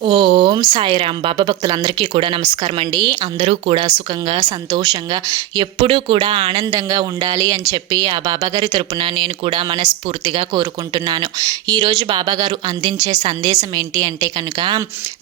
ఓం సాయిరాం. బాబా భక్తులందరికీ కూడా నమస్కారం అండి. అందరూ కూడా సుఖంగా సంతోషంగా ఎప్పుడూ కూడా ఆనందంగా ఉండాలి అని చెప్పి ఆ బాబాగారి తరపున నేను కూడా మనస్ఫూర్తిగా కోరుకుంటున్నాను. ఈరోజు బాబాగారు అందించే సందేశం ఏంటి అంటే కనుక,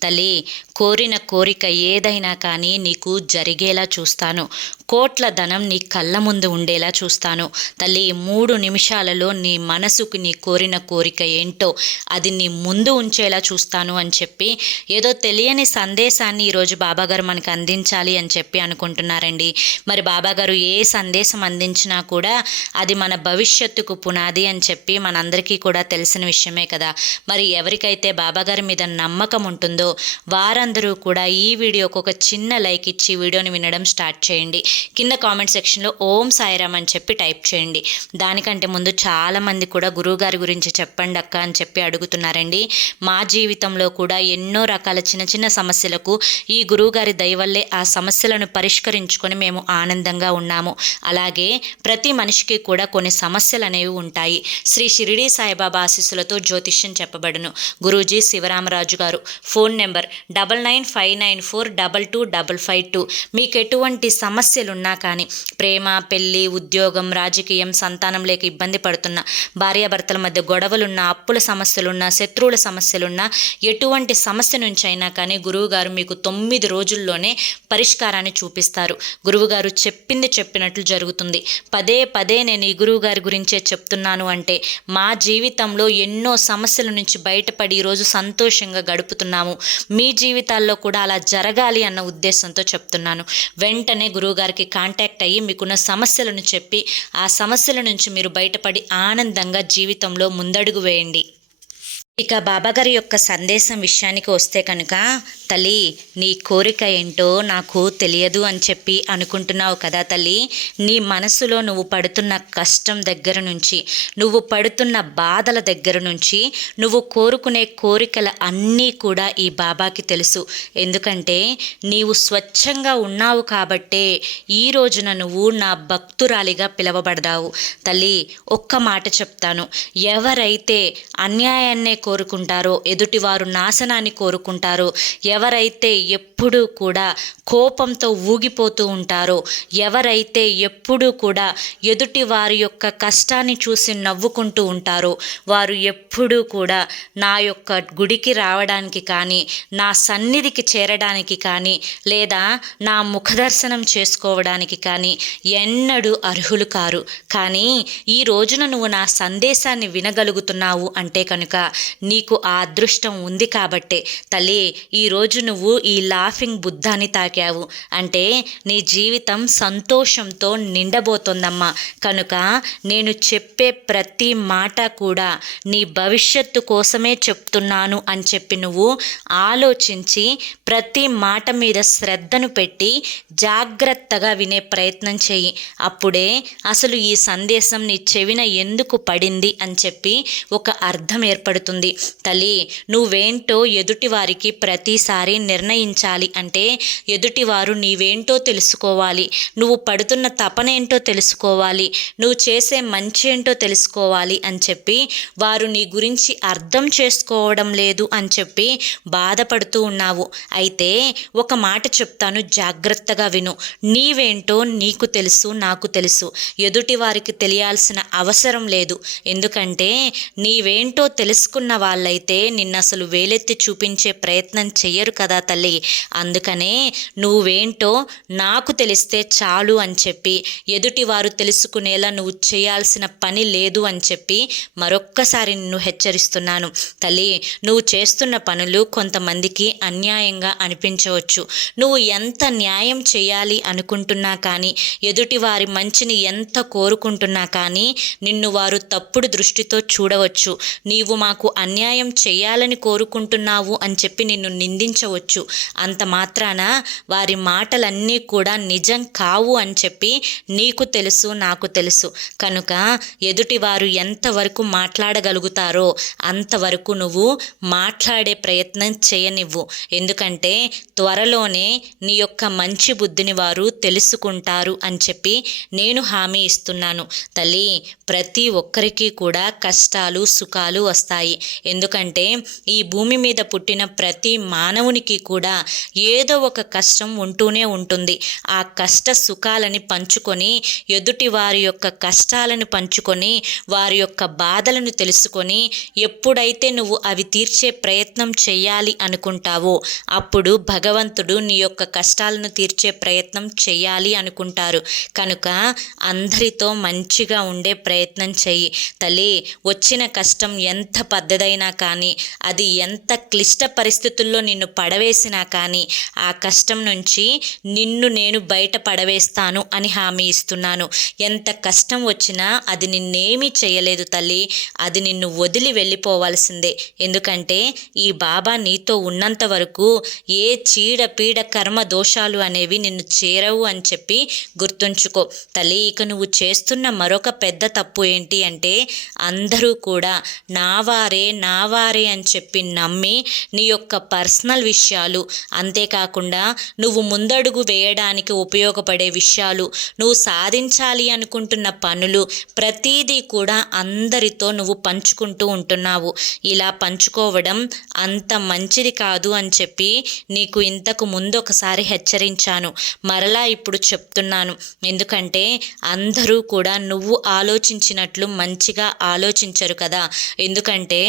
తల్లి, కోరిన కోరిక ఏదైనా కానీ నీకు జరిగేలా చూస్తాను. కోట్ల ధనం నీ కళ్ళ ముందు ఉండేలా చూస్తాను. తల్లి, 3 నిమిషాలలో నీ మనసుకు నీ కోరిన కోరిక ఏంటో అది నీ ముందు ఉంచేలా చూస్తాను అని చెప్పి ఏదో తెలియని సందేశాన్ని ఈరోజు బాబాగారు మనకు అందించాలి అని చెప్పి అనుకుంటున్నారండి. మరి బాబాగారు ఏ సందేశం అందించినా కూడా అది మన భవిష్యత్తుకు పునాది అని చెప్పి మనందరికీ కూడా తెలిసిన విషయమే కదా. మరి ఎవరికైతే బాబాగారి మీద నమ్మకం ఉంటుందో వారందరూ కూడా ఈ వీడియోకి ఒక చిన్న లైక్ ఇచ్చి వీడియోని వినడం స్టార్ట్ చేయండి. కింద కామెంట్ సెక్షన్లో ఓం సాయిరామ్ అని చెప్పి టైప్ చేయండి. దానికంటే ముందు చాలామంది కూడా గురువుగారి గురించి చెప్పండి అక్క అని చెప్పి అడుగుతున్నారండి. మా జీవితంలో కూడా ఎన్నో రకాల చిన్న చిన్న సమస్యలకు ఈ గురువుగారి దయ వల్లే ఆ సమస్యలను పరిష్కరించుకొని మేము ఆనందంగా ఉన్నాము. అలాగే ప్రతి మనిషికి కూడా కొన్ని సమస్యలు అనేవి ఉంటాయి. శ్రీ షిరిడి సాయిబాబా ఆశీస్సులతో జ్యోతిష్యం చెప్పబడును. గురూజీ శివరామరాజు గారు. Phone number 9959422552. మీకు ఎటువంటి సమస్యలున్నా కానీ, ప్రేమ, పెళ్లి, ఉద్యోగం, రాజకీయం, సంతానం లేక ఇబ్బంది పడుతున్న, భార్యాభర్తల మధ్య గొడవలున్నా, అప్పుల సమస్యలున్నా, శత్రువుల సమస్యలున్నా, ఎటువంటి సమస్య నుంచి అయినా కానీ గురువుగారు మీకు 9 రోజుల్లోనే పరిష్కారాన్ని చూపిస్తారు. గురువుగారు చెప్పింది చెప్పినట్లు జరుగుతుంది. పదే పదే నేను ఈ గురువుగారి గురించే చెప్తున్నాను అంటే మా జీవితంలో ఎన్నో సమస్యల నుంచి బయటపడి ఈరోజు సంతోషంగా గడుపుతున్నాము. మీ జీవితాల్లో కూడా అలా జరగాలి అన్న ఉద్దేశంతో చెప్తున్నాను. వెంటనే గురువుగారికి కాంటాక్ట్ అయ్యి మీకున్న సమస్యలను చెప్పి ఆ సమస్యల నుంచి మీరు బయటపడి ఆనందంగా జీవితంలో ముందడుగు వేయండి. ఇక బాబాగారి యొక్క సందేశం విషయానికి వస్తే కనుక, తల్లి, నీ కోరిక ఏంటో నాకు తెలియదు అని చెప్పి అనుకుంటున్నావు కదా తల్లి. నీ మనసులో నువ్వు పడుతున్న కష్టం దగ్గర నుంచి, నువ్వు పడుతున్న బాధల దగ్గర నుంచి, నువ్వు కోరుకునే కోరికల అన్నీ కూడా ఈ బాబాకి తెలుసు. ఎందుకంటే నీవు స్వచ్ఛంగా ఉన్నావు కాబట్టే ఈ రోజున నువ్వు నా భక్తురాలిగా పిలవబడదావు. తల్లి, ఒక్క మాట చెప్తాను. ఎవరైతే అన్యాయాన్నే కోరుకుంటారో, ఎదుటివారు నాశనాన్ని కోరుకుంటారో, ఎవరైతే ఎప్పుడూ కూడా కోపంతో ఊగిపోతూ ఉంటారో, ఎవరైతే ఎప్పుడూ కూడా ఎదుటి వారి యొక్క కష్టాన్ని చూసి నవ్వుకుంటూ ఉంటారో, వారు ఎప్పుడూ కూడా నా యొక్క గుడికి రావడానికి కానీ, నా సన్నిధికి చేరడానికి కానీ, లేదా నా ముఖదర్శనం చేసుకోవడానికి కానీ ఎన్నడూ అర్హులు కారు. కానీ ఈ రోజున నువ్వు నా సందేశాన్ని వినగలుగుతున్నావు అంటే కనుక నీకు ఆ అదృష్టం ఉంది కాబట్టే. తల్లి, ఈరోజు నువ్వు ఈ లాఫింగ్ బుద్ధాన్ని తాకావు అంటే నీ జీవితం సంతోషంతో నిండబోతోందమ్మా. కనుక నేను చెప్పే ప్రతి మాట కూడా నీ భవిష్యత్తు కోసమే చెప్తున్నాను అని చెప్పి నువ్వు ఆలోచించి ప్రతి మాట మీద శ్రద్ధను పెట్టి జాగ్రత్తగా వినే ప్రయత్నం చెయ్యి. అప్పుడే అసలు ఈ సందేశం నీ చెవిన ఎందుకు పడింది అని చెప్పి ఒక అర్థం ఏర్పడుతుంది. తల్లి, నువ్వేంటో ఎదుటివారికి ప్రతిసారి నిర్ణయించాలి అంటే ఎదుటివారు నీవేంటో తెలుసుకోవాలి. నువ్వు పడుతున్న తపనేంటో తెలుసుకోవాలి. నువ్వు చేసే మంచి ఏంటో తెలుసుకోవాలి అని చెప్పి వారు నీ గురించి అర్థం చేసుకోవడం లేదు అని చెప్పి బాధపడుతూ ఉన్నావు. అయితే ఒక మాట చెప్తాను, జాగ్రత్తగా విను. నీవేంటో నీకు తెలుసు, నాకు తెలుసు. ఎదుటి వారికి తెలియాల్సిన అవసరం లేదు. ఎందుకంటే నీవేంటో తెలుసుకున్న వాళ్ళైతే నిన్ను అసలు వేలెత్తి చూపించే ప్రయత్నం చెయ్యరు కదా తల్లి. అందుకనే నువ్వేంటో నాకు తెలిస్తే చాలు అని చెప్పి ఎదుటివారు తెలుసుకునేలా నువ్వు చేయాల్సిన పని లేదు అని చెప్పి మరొక్కసారి నిన్ను హెచ్చరిస్తున్నాను. తల్లి, నువ్వు చేస్తున్న పనులు కొంతమందికి అన్యాయంగా అనిపించవచ్చు. నువ్వు ఎంత న్యాయం చేయాలి అనుకుంటున్నా కానీ, ఎదుటివారి మంచిని ఎంత కోరుకుంటున్నా కానీ నిన్ను వారు తప్పుడు దృష్టితో చూడవచ్చు. నీవు మాకు అన్యాయం చేయాలని కోరుకుంటున్నావు అని చెప్పి నిన్ను నిందించవచ్చు. అంత మాత్రాన వారి మాటలన్నీ కూడా నిజం కావు అని చెప్పి నీకు తెలుసు, నాకు తెలుసు. కనుక ఎదుటివారు ఎంతవరకు మాట్లాడగలుగుతారో అంతవరకు నువ్వు మాట్లాడే ప్రయత్నం చేయనివ్వు. ఎందుకంటే త్వరలోనే నీ యొక్క మంచి బుద్ధిని వారు తెలుసుకుంటారు అని చెప్పి నేను హామీ ఇస్తున్నాను. తల్లి, ప్రతి ఒక్కరికి కూడా కష్టాలు సుఖాలు వస్తాయి. ఎందుకంటే ఈ భూమి మీద పుట్టిన ప్రతి మానవునికి కూడా ఏదో ఒక కష్టం ఉంటూనే ఉంటుంది. ఆ కష్ట సుఖాలని పంచుకొని, ఎదుటి వారి యొక్క కష్టాలను పంచుకొని, వారి యొక్క బాధలను తెలుసుకొని, ఎప్పుడైతే నువ్వు అవి తీర్చే ప్రయత్నం చెయ్యాలి అనుకుంటావో అప్పుడు భగవంతుడు నీ యొక్క కష్టాలను తీర్చే ప్రయత్నం చెయ్యాలి అనుకుంటారు. కనుక అందరితో మంచిగా ఉండే ప్రయత్నం చెయ్యి తల్లి. వచ్చిన కష్టం ఎంత పెద్దదైనా కానీ, అది ఎంత క్లిష్ట పరిస్థితుల్లో నిన్ను పడవేసినా కానీ, ఆ కష్టం నుంచి నిన్ను నేను బయట పడవేస్తాను అని హామీ ఇస్తున్నాను. ఎంత కష్టం వచ్చినా అది నిన్నేమీ చేయలేదు తల్లి, అది నిన్ను వదిలి వెళ్ళిపోవాల్సిందే. ఎందుకంటే ఈ బాబా నీతో ఉన్నంత వరకు ఏ చీడ పీడ కర్మ దోషాలు అనేవి నిన్ను చేరవు అని చెప్పి గుర్తుంచుకో తల్లి. ఇక నువ్వు చేస్తున్న మరొక పెద్ద తప్పు ఏంటి అంటే, అందరూ కూడా నావారే అని చెప్పి నమ్మి నీ యొక్క పర్సనల్ విషయాలు, అంతేకాకుండా నువ్వు ముందడుగు వేయడానికి ఉపయోగపడే విషయాలు, నువ్వు సాధించాలి అనుకుంటున్న పనులు, ప్రతీదీ కూడా అందరితో నువ్వు పంచుకుంటూ ఉంటున్నావు. ఇలా పంచుకోవడం అంత మంచిది కాదు అని చెప్పి నీకు ఇంతకు ముందు ఒకసారి హెచ్చరించాను. మరలా ఇప్పుడు చెప్తున్నాను. ఎందుకంటే అందరూ కూడా నువ్వు ఆలోచించినట్లు మంచిగా ఆలోచించరు కదా. ఎందుకంటే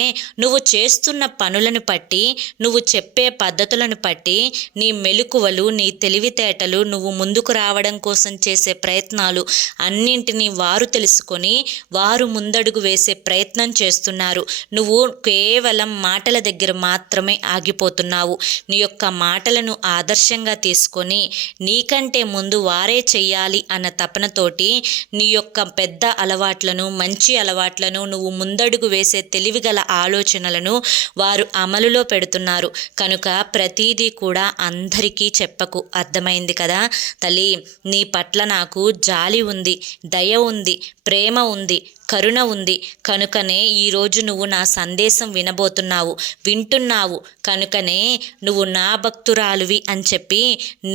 నువ్వు చేస్తున్న పనులను బట్టి, నువ్వు చెప్పే పద్ధతులను బట్టి, నీ మెలకువలు, నీ తెలివితేటలు, నువ్వు ముందుకు రావడం కోసం చేసే ప్రయత్నాలు అన్నింటినీ వారు తెలుసుకొని వారు ముందడుగు వేసే ప్రయత్నం చేస్తున్నారు. నువ్వు కేవలం మాటల దగ్గర మాత్రమే ఆగిపోతున్నావు. నీ యొక్క మాటలను ఆదర్శంగా తీసుకొని నీకంటే ముందు వారే చెయ్యాలి అన్న తపనతోటి నీ యొక్క పెద్ద అలవాట్లను, మంచి అలవాట్లను, నువ్వు ముందడుగు వేసే తెలివిగల ఆలోచనలను వారు అమలులో పెడుతున్నారు. కనుక ప్రతీదీ కూడా అందరికీ చెప్పకు. అర్థమైంది కదా తల్లి. నీ పట్ల నాకు జాలి ఉంది, దయ ఉంది, ప్రేమ ఉంది, కరుణ ఉంది. కనుకనే ఈరోజు నువ్వు నా సందేశం వింటున్నావు. కనుకనే నువ్వు నా భక్తురాలువి అని చెప్పి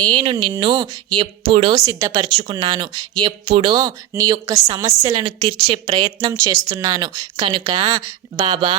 నేను నిన్ను ఎప్పుడో సిద్ధపరచుకున్నాను. ఎప్పుడో నీ యొక్క సమస్యలను తీర్చే ప్రయత్నం చేస్తున్నాను. కనుక బాబా,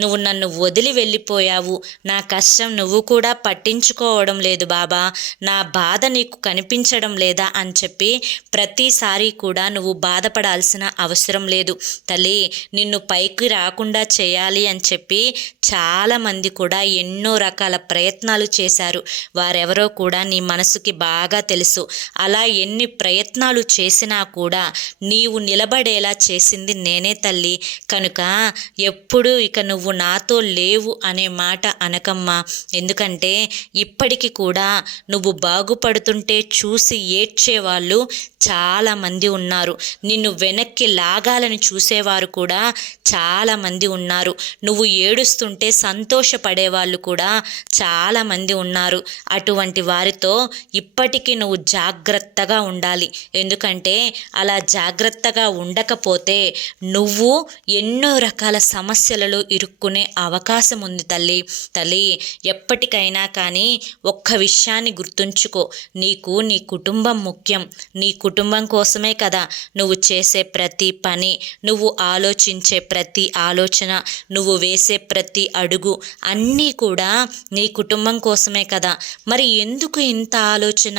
నువ్వు నన్ను వదిలి వెళ్ళిపోయావు. నా కష్టం నువ్వు కూడా పట్టించుకోవడం లేదు బాబా. నా బాధ నీకు కనిపించడం లేదా అని చెప్పి ప్రతిసారి కూడా నువ్వు బాధపడాల్సిన అవసరం లేదు తల్లి. నిన్ను పైకి రాకుండా చేయాలి అని చెప్పి చాలామంది కూడా ఎన్నో రకాల ప్రయత్నాలు చేశారు. వారెవరో కూడా నీ మనసుకి బాగా తెలుసు. అలా ఎన్ని ప్రయత్నాలు చేసినా కూడా నీవు నిలబడేలా చేసింది నేనే తల్లి. కనుక ఎప్పుడు ఇక నువ్వు నాతో లేవు అనే మాట అనకమ్మా. ఎందుకంటే ఇప్పటికీ కూడా నువ్వు బాగుపడుతుంటే చూసి ఏడ్చేవాళ్ళు చాలామంది ఉన్నారు. నిన్ను వెనక్కి లాగాలని చూసేవారు కూడా చాలామంది ఉన్నారు. నువ్వు ఏడుస్తుంటే సంతోషపడేవాళ్ళు కూడా చాలామంది ఉన్నారు. అటువంటి వారితో ఇప్పటికీ నువ్వు జాగ్రత్తగా ఉండాలి. ఎందుకంటే అలా జాగ్రత్తగా ఉండకపోతే నువ్వు ఎన్నో రకాల సమస్యలలో ఇరుక్కునే అవకాశం ఉంది తల్లి. ఎప్పటికైనా కానీ ఒక్క విషయాన్ని గుర్తుంచుకో. నీకు నీ కుటుంబం ముఖ్యం. నీ కుటుంబం కోసమే కదా నువ్వు చేసే ప్రతి పని, నువ్వు ఆలోచించే ప్రతి ఆలోచన, నువ్వు వేసే ప్రతి అడుగు అన్నీ కూడా నీ కుటుంబం కోసమే కదా. మరి ఎందుకు ఇంత ఆలోచన,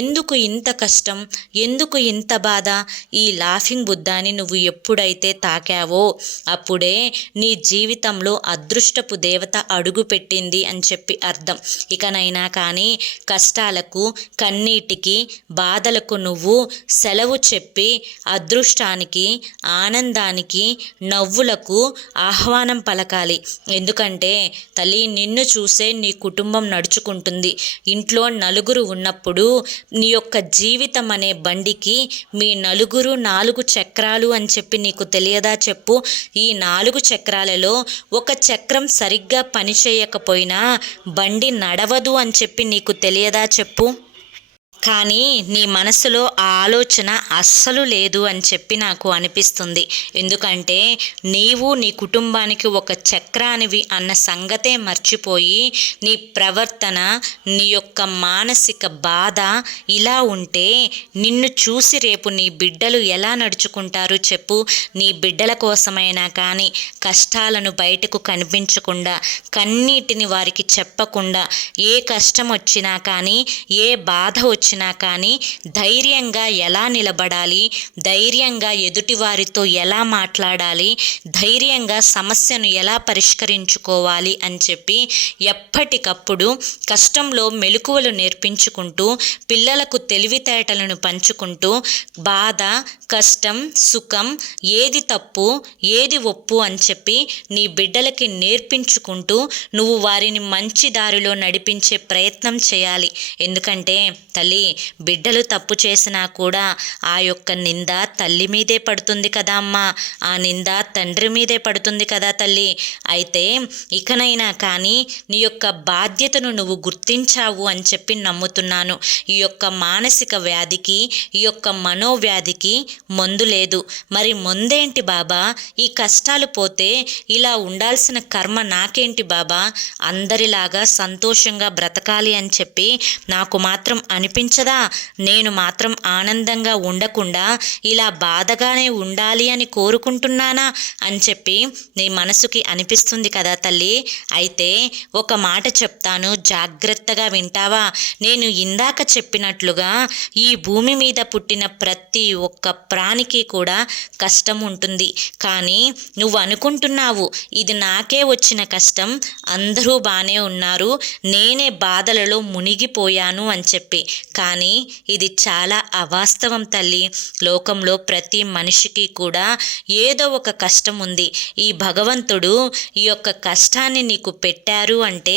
ఎందుకు ఇంత కష్టం, ఎందుకు ఇంత బాధ? ఈ లాఫింగ్ బుద్ధాని నువ్వు ఎప్పుడైతే తాకావో అప్పుడే నీ జీవితంలో అదృష్టపు దేవత అడుగు పెట్టింది అని చెప్పి అర్థం. ఇకనైనా కానీ కష్టాలకు, కన్నీటికి, బాధలకు నువ్వు సెలవు చెప్పి అదృష్టానికి, ఆనందానికి, నవ్వులకు ఆహ్వానం పలకాలి. ఎందుకంటే తల్లి, నిన్ను చూసే నీ కుటుంబం నడుచుకుంటుంది. ఇంట్లో నలుగురు ఉన్నప్పుడు నీ యొక్క జీవితం అనే బండికి మీ నలుగురు 4 చక్రాలు అని చెప్పి నీకు తెలియదా చెప్పు? ఈ 4 చక్రాలలో ఒక చక్రం సరిగ్గా పనిచేయకపోయినా బండి నడవదు అని చెప్పి నీకు తెలియదా చెప్పు? కానీ నీ మనసులో ఆ ఆలోచన అస్సలు లేదు అని చెప్పి నాకు అనిపిస్తుంది. ఎందుకంటే నీవు నీ కుటుంబానికి ఒక చక్రానివి అన్న సంగతే మర్చిపోయి నీ ప్రవర్తన, నీ యొక్క మానసిక బాధ ఇలా ఉంటే నిన్ను చూసి రేపు నీ బిడ్డలు ఎలా నడుచుకుంటారు చెప్పు? నీ బిడ్డల కోసమైనా కానీ కష్టాలను బయటకు కనిపించకుండా, కన్నీటిని వారికి చెప్పకుండా, ఏ కష్టం వచ్చినా కానీ, ఏ బాధ వచ్చినా కానీ ధైర్యంగా ఎలా నిలబడాలి, ధైర్యంగా ఎదుటివారితో ఎలా మాట్లాడాలి, ధైర్యంగా సమస్యను ఎలా పరిష్కరించుకోవాలి అని చెప్పి ఎప్పటికప్పుడు కష్టంలో మెలకువలు నేర్పించుకుంటూ, పిల్లలకు తెలివితేటలను పంచుకుంటూ, బాధ, కష్టం, సుఖం, ఏది తప్పు ఏది ఒప్పు అని చెప్పి నీ బిడ్డలకి నేర్పించుకుంటూ నువ్వు వారిని మంచి దారిలో నడిపించే ప్రయత్నం చేయాలి. ఎందుకంటే తల్లి, బిడ్డలు తప్పు చేసినా కూడా ఆ యొక్క నింద తల్లి మీదే పడుతుంది కదా అమ్మా, ఆ నింద తండ్రి మీదే పడుతుంది కదా తల్లి. అయితే ఇకనైనా కానీ నీ యొక్క బాధ్యతను నువ్వు గుర్తించావు అని చెప్పి నమ్ముతున్నాను. ఈ యొక్క మానసిక వ్యాధికి, ఈ యొక్క మనోవ్యాధికి మందు లేదు. మరి ముందేంటి బాబా? ఈ కష్టాలు పోతే ఇలా ఉండాల్సిన కర్మ నాకేంటి బాబా? అందరిలాగా సంతోషంగా బ్రతకాలి అని చెప్పి నాకు మాత్రం అనిపించదా? నేను మాత్రం ఆనందంగా ఉండకుండా ఇలా బాధగానే ఉండాలి అని కోరుకుంటున్నానా అని చెప్పి నీ మనసుకి అనిపిస్తుంది కదా తల్లి. అయితే ఒక మాట చెప్తాను, జాగ్రత్తగా వింటావా? నేను ఇందాక చెప్పినట్లుగా ఈ భూమి మీద పుట్టిన ప్రతి ఒక్క ప్రాణికి కూడా కష్టం ఉంటుంది. కానీ నువ్వు అనుకుంటున్నావు ఇది నాకే వచ్చిన కష్టం, అందరూ బాగానే ఉన్నారు, నేనే బాధలలో మునిగిపోయాను అని చెప్పి. కానీ ఇది చాలా అవాస్తవం తల్లి. లోకంలో ప్రతి మనిషికి కూడా ఏదో ఒక కష్టం ఉంది. ఈ భగవంతుడు ఈ యొక్క కష్టాన్ని నీకు పెట్టారు అంటే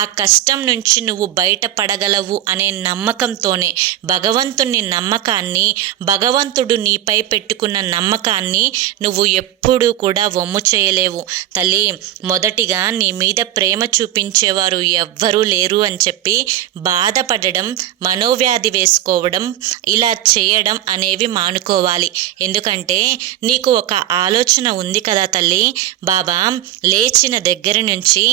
ఆ కష్టం నుంచి నువ్వు బయటపడగలవు అనే నమ్మకంతోనే, భగవంతుని నమ్మకాన్ని, భగవంతుడు నీపై పెట్టుకున్న నమ్మకాన్ని నువ్వు ఎప్పుడూ కూడా వమ్ము చేయలేవు తల్లి. మొదటిగా నీ మీద ప్రేమ చూపించేవారు ఎవ్వరూ లేరు అని చెప్పి బాధపడడం, మనోవ్యాధి వేసుకోవడం, ఇలా చేయడం అనేవి మానుకోవాలి. ఎందుకంటే నీకు ఒక ఆలోచన ఉంది కదా తల్లి. బాబా లేచిన దగ్గర నుంచి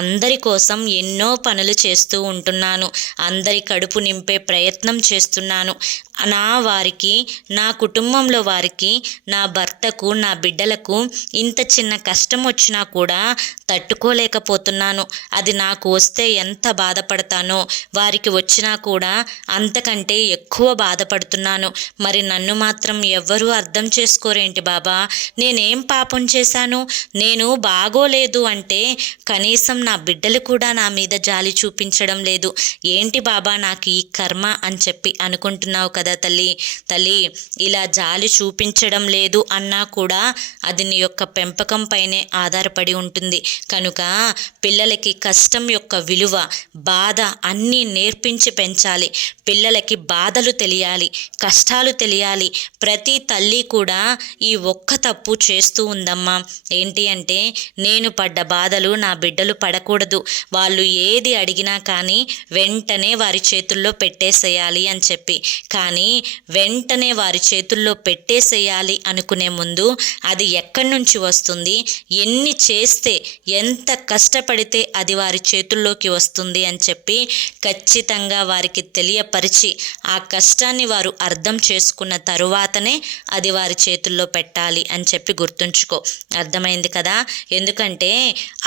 అందరి కోసం ఎన్నో పనులు చేస్తూ ఉంటున్నాను, అందరి కడుపు నింపే ప్రయత్నం చేస్తున్నాను. నా వారికి, నా కుటుంబంలో వారికి, నా భర్తకు, నా బిడ్డలకు ఇంత చిన్న కష్టం వచ్చినా కూడా తట్టుకోలేకపోతున్నాను. అది నాకు వస్తే ఎంత బాధపడతానో, వారికి వచ్చినా కూడా అంతకంటే ఎక్కువ బాధపడుతున్నాను. మరి నన్ను మాత్రం ఎవ్వరూ అర్థం చేసుకోరేంటి బాబా? నేనేం పాపం చేశాను? నేను బాగోలేదు అంటే కనీసం నా బిడ్డలు కూడా నా మీద జాలి చూపించడం లేదు. ఏంటి బాబా నాకు ఈ కర్మ అని చెప్పి అనుకుంటున్నావు కదా తల్లి. తల్లి, ఇలా జాలి చూపించడం లేదు అన్నా కూడా అది నీ యొక్క పెంపకం పైనే ఆధారపడి ఉంటుంది. కనుక పిల్లలకి కష్టం యొక్క విలువ, బాధ అన్నీ నేర్పించి పెంచాలి. పిల్లలకి బాధలు తెలియాలి, కష్టాలు తెలియాలి. ప్రతి తల్లి కూడా ఈ ఒక్క తప్పు చేస్తూ ఉందమ్మా. ఏంటి అంటే నేను పడ్డ బాధలు నా బిడ్డలు పడకూడదు, వాళ్ళు ఏది అడిగినా కానీ వెంటనే వారి చేతుల్లో పెట్టేసేయాలి అని చెప్పి. కానీ వెంటనే వారి చేతుల్లో పెట్టేసేయాలి అనుకునే ముందు అది ఎక్కడి నుంచి వస్తుంది, ఎన్ని చేస్తే, ఎంత కష్టపడితే అది వారి చేతుల్లోకి వస్తుంది అని చెప్పి ఖచ్చితంగా వారికి తెలియపరిచి ఆ కష్టాన్ని వారు అర్థం చేసుకున్న తరువాతనే అది వారి చేతుల్లో పెట్టాలి అని చెప్పి గుర్తుంచుకో. అర్థమైంది కదా? ఎందుకంటే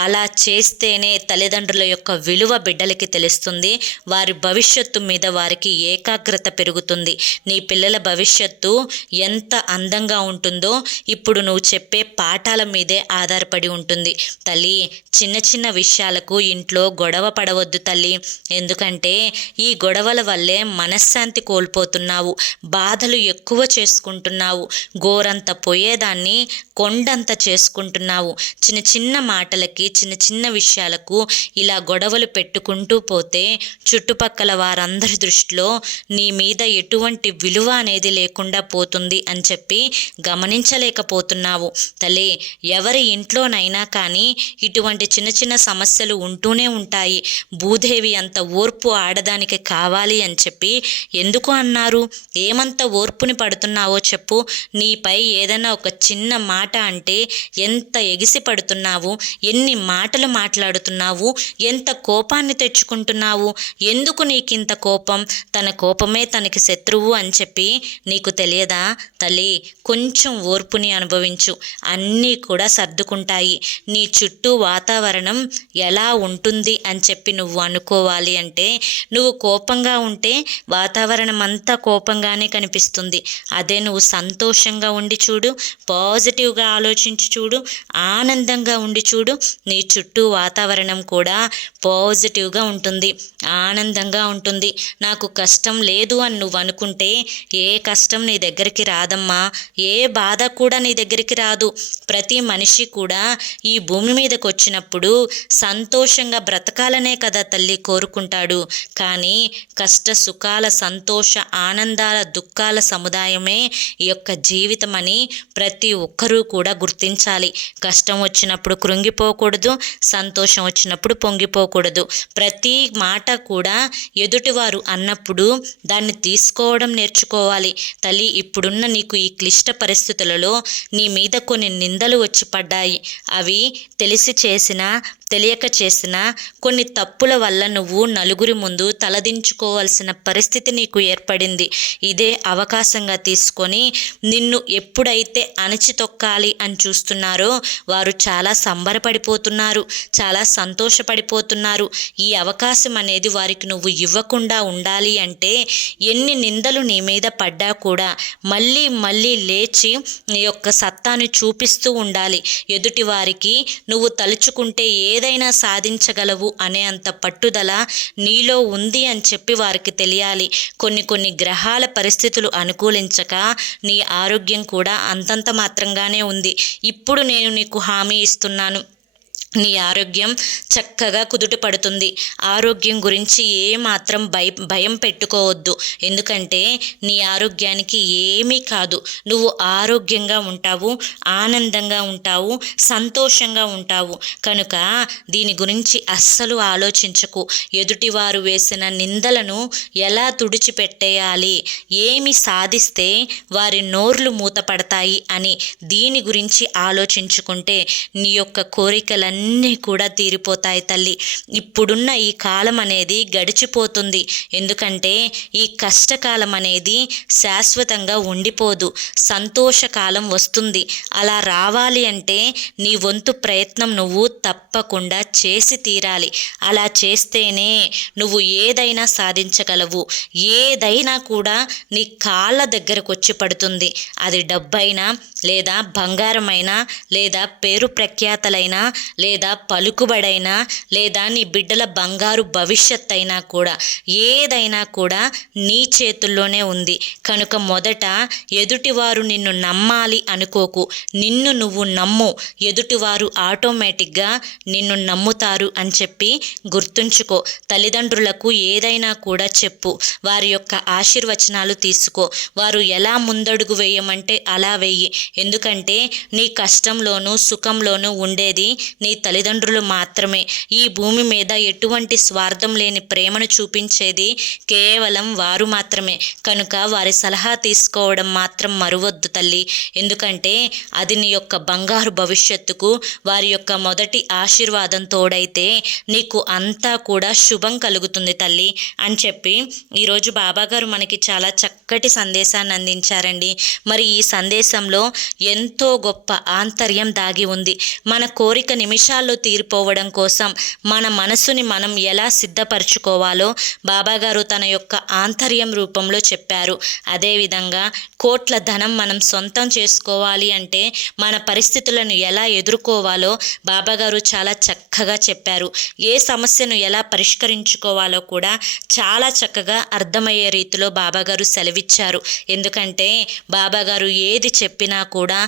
అలా చేస్తేనే తల్లిదండ్రుల యొక్క విలువ బిడ్డలకి తెలుస్తుంది. వారి భవిష్యత్తు మీద వారికి ఏకాగ్రత పెరుగుతుంది. నీ పిల్లల భవిష్యత్తు ఎంత అందంగా ఉంటుందో ఇప్పుడు నువ్వు చెప్పే పాఠాల మీదే ఆధారపడి ఉంటుంది తల్లి. చిన్న చిన్న విషయాలకు ఇంట్లో గొడవ పడవద్దు తల్లి. ఎందుకంటే ఈ గొడవల వల్లే మనశ్శాంతి కోల్పోతున్నావు, బాధలు ఎక్కువ చేసుకుంటున్నావు, గోరంత పోయేదాన్ని కొండంత చేసుకుంటున్నావు. చిన్న చిన్న మాటలకి, చిన్న చిన్న విషయాలకు ఇలా గొడవలు పెట్టుకుంటూ పోతే చుట్టుపక్కల వారందరి దృష్టిలో నీ మీద ఎటువంటి ఎటువంటి విలువ అనేది లేకుండా పోతుంది అని చెప్పి గమనించలేకపోతున్నావు తల్లి. ఎవరి ఇంట్లోనైనా కానీ ఇటువంటి చిన్న చిన్న సమస్యలు ఉంటూనే ఉంటాయి. భూదేవి అంత ఓర్పు ఆడదానికి కావాలి అని చెప్పి ఎందుకు అన్నారు? ఏమంత ఓర్పుని పడుతున్నావో చెప్పు. నీపై ఏదైనా ఒక చిన్న మాట అంటే ఎంత ఎగిసి పడుతున్నావు, ఎన్ని మాటలు మాట్లాడుతున్నావు, ఎంత కోపాన్ని తెచ్చుకుంటున్నావు. ఎందుకు నీకింత కోపం? తన కోపమే తనకి శత్రువు అని చెప్పి నీకు తెలియదా తల్లి? కొంచెం ఓర్పుని అనుభవించు, అన్నీ కూడా సర్దుకుంటాయి. నీ చుట్టూ వాతావరణం ఎలా ఉంటుంది అని చెప్పి నువ్వు అనుకోవాలి అంటే, నువ్వు కోపంగా ఉంటే వాతావరణం అంతా కోపంగానే కనిపిస్తుంది. అదే నువ్వు సంతోషంగా ఉండి చూడు, పాజిటివ్గా ఆలోచించి చూడు, ఆనందంగా ఉండి చూడు, నీ చుట్టూ వాతావరణం కూడా పాజిటివ్గా ఉంటుంది, ఆనందంగా ఉంటుంది. నాకు కష్టం లేదు అని నువ్వు అనుకుంటే ఏ కష్టం నీ దగ్గరికి రాదమ్మా, ఏ బాధ కూడా నీ దగ్గరికి రాదు. ప్రతి మనిషి కూడా ఈ భూమి మీదకి వచ్చినప్పుడు సంతోషంగా బ్రతకాలనే కదా తల్లి కోరుకుంటాడు. కానీ కష్ట సుఖాల, సంతోష ఆనందాల, దుఃఖాల సముదాయమే ఈ యొక్క జీవితం అని ప్రతి ఒక్కరూ కూడా గుర్తించాలి. కష్టం వచ్చినప్పుడు కృంగిపోకూడదు, సంతోషం వచ్చినప్పుడు పొంగిపోకూడదు. ప్రతి మాట కూడా ఎదుటివారు అన్నప్పుడు దాన్ని తీసుకోవడం నేర్చుకోవాలి తల్లి. ఇప్పుడున్న నీకు ఈ క్లిష్ట పరిస్థితులలో నీ మీద కొన్ని నిందలు వచ్చి పడ్డాయి. అవి తెలిసి చేసినా తెలియక చేసిన కొన్ని తప్పుల వల్ల నువ్వు నలుగురి ముందు తలదించుకోవాల్సిన పరిస్థితి నీకు ఏర్పడింది. ఇదే అవకాశంగా తీసుకొని నిన్ను ఎప్పుడైతే అణచితొక్కాలి అని చూస్తున్నారో వారు చాలా సంబరపడిపోతున్నారు, చాలా సంతోషపడిపోతున్నారు. ఈ అవకాశం అనేది వారికి నువ్వు ఇవ్వకుండా ఉండాలి అంటే ఎన్ని నిందలు నీ మీద పడ్డా కూడా మళ్ళీ మళ్ళీ లేచి నీ యొక్క సత్తాను చూపిస్తూ ఉండాలి. ఎదుటి వారికి నువ్వు తలుచుకుంటే ఏదైనా సాధించగలవు అనే అంత పట్టుదల నీలో ఉంది అని చెప్పి వారికి తెలియాలి. కొన్ని గ్రహాల పరిస్థితులు అనుకూలించక నీ ఆరోగ్యం కూడా అంతంత మాత్రంగానే ఉంది. ఇప్పుడు నేను నీకు హామీ ఇస్తున్నాను, నీ ఆరోగ్యం చక్కగా కుదుట పడుతుంది. ఆరోగ్యం గురించి ఏమాత్రం భయం పెట్టుకోవద్దు. ఎందుకంటే నీ ఆరోగ్యానికి ఏమీ కాదు. నువ్వు ఆరోగ్యంగా ఉంటావు, ఆనందంగా ఉంటావు, సంతోషంగా ఉంటావు. కనుక దీని గురించి అస్సలు ఆలోచించకు. ఎదుటివారు వేసిన నిందలను ఎలా తుడిచిపెట్టేయాలి, ఏమి సాధిస్తే వారి నోర్లు మూతపడతాయి అని దీని గురించి ఆలోచించుకుంటే నీ యొక్క కోరికలన్నీ కూడా తీరిపోతాయి తల్లి. ఇప్పుడున్న ఈ కాలం అనేది గడిచిపోతుంది. ఎందుకంటే ఈ కష్టకాలం అనేది శాశ్వతంగా ఉండిపోదు, సంతోషకాలం వస్తుంది. అలా రావాలి అంటే నీ వంతు ప్రయత్నం నువ్వు తప్పకుండా చేసి తీరాలి. అలా చేస్తేనే నువ్వు ఏదైనా సాధించగలవు. ఏదైనా కూడా నీ కాళ్ళ దగ్గరకు వచ్చి పడుతుంది. అది డబ్బైనా, లేదా బంగారమైనా, లేదా పేరు ప్రఖ్యాతలైనా, లేదా పలుకుబడైనా, లేదా నీ బిడ్డల బంగారు భవిష్యత్ అయినా కూడా ఏదైనా కూడా నీ చేతుల్లోనే ఉంది. కనుక మొదట ఎదుటివారు నిన్ను నమ్మాలి అనుకోకు, నిన్ను నువ్వు నమ్ము. ఎదుటివారు ఆటోమేటిక్గా నిన్ను నమ్ముతారు అని చెప్పి గుర్తుంచుకో. తల్లిదండ్రులకు ఏదైనా కూడా చెప్పు, వారి యొక్క ఆశీర్వచనాలు తీసుకో. వారు ఎలా ముందడుగు వేయమంటే అలా వెయ్యి. ఎందుకంటే నీ కష్టంలోనూ సుఖంలోనూ ఉండేది నీ తల్లిదండ్రులు మాత్రమే. ఈ భూమి మీద ఎటువంటి స్వార్థం లేని ప్రేమను చూపించేది కేవలం వారు మాత్రమే. కనుక వారి సలహా తీసుకోవడం మాత్రం మరువద్దు తల్లి. ఎందుకంటే అది నీ యొక్క బంగారు భవిష్యత్తుకు వారి యొక్క మొదటి ఆశీర్వాదం తోడైతే నీకు అంతా కూడా శుభం కలుగుతుంది తల్లి అని చెప్పి ఈరోజు బాబాగారు మనకి చాలా చక్కటి సందేశాన్ని అందించారండి. మరి ఈ సందేశంలో ఎంతో గొప్ప ఆంతర్యం దాగి ఉంది. మన కోరిక నిమిషాల్లో తీరిపోవడం కోసం మన మనసుని మనం ఎలా సిద్ధపరచుకోవాలో బాబాగారు తన యొక్క ఆంతర్యం రూపంలో చెప్పారు. అదేవిధంగా కోట్ల ధనం మనం సొంతం చేసుకోవాలి అంటే మన పరిస్థితులను ఎలా ఎదుర్కోవాలో బాబాగారు చాలా చక్కగా చెప్పారు. ఏ సమస్యను ఎలా పరిష్కరించుకోవాలో కూడా చాలా చక్కగా అర్థమయ్యే రీతిలో బాబాగారు సెలవిచ్చారు. ఎందుకంటే బాబాగారు ఏది చెప్పినా కూడా,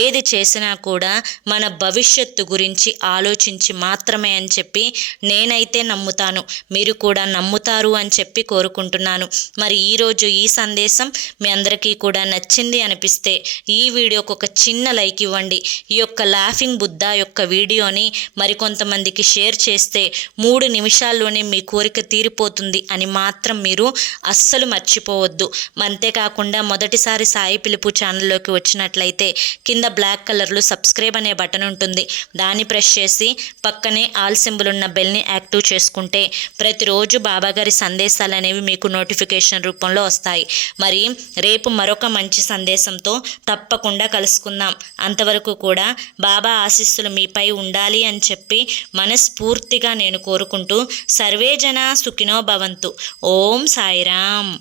ఏది చేసినా కూడా మన భవిష్యత్తు గురించి ఆలోచించి మాత్రమే అని చెప్పి నేనైతే నమ్ముతాను. మీరు కూడా నమ్ముతారు అని చెప్పి కోరుకుంటున్నాను. మరి ఈరోజు ఈ సందేశం మీ అందరికీ కూడా నచ్చింది అనిపిస్తే ఈ వీడియోకి ఒక చిన్న లైక్ ఇవ్వండి. ఈ యొక్క లాఫింగ్ బుద్ధ యొక్క వీడియోని మరికొంతమందికి షేర్ చేస్తే 3 నిమిషాల్లోనే మీ కోరిక తీరిపోతుంది అని మాత్రం మీరు అస్సలు మర్చిపోవద్దు. అంతేకాకుండా మొదటిసారి సాయి పిలుపు ఛానల్లోకి వచ్చినట్లయితే కింద బ్లాక్ కలర్లో సబ్స్క్రైబ్ అనే బటన్ ఉంటుంది. దాన్ని ప్రెస్ చేసి పక్కనే ఆల్ సింబల్ ఉన్న బెల్ని యాక్టివ్ చేసుకుంటే ప్రతిరోజు బాబాగారి సందేశాలు అనేవి మీకు నోటిఫికేషన్ రూపంలో వస్తాయి. మరి రేపు మరొక మంచి సందేశంతో తప్పకుండా కలుసుకుందాం. అంతవరకు కూడా బాబా ఆశీస్సులు మీపై ఉండాలి అని చెప్పి మనస్ఫూర్తిగా నేను కోరుకుంటూ సర్వే జన సుఖినో భవంతు. ఓం సాయిరామ్.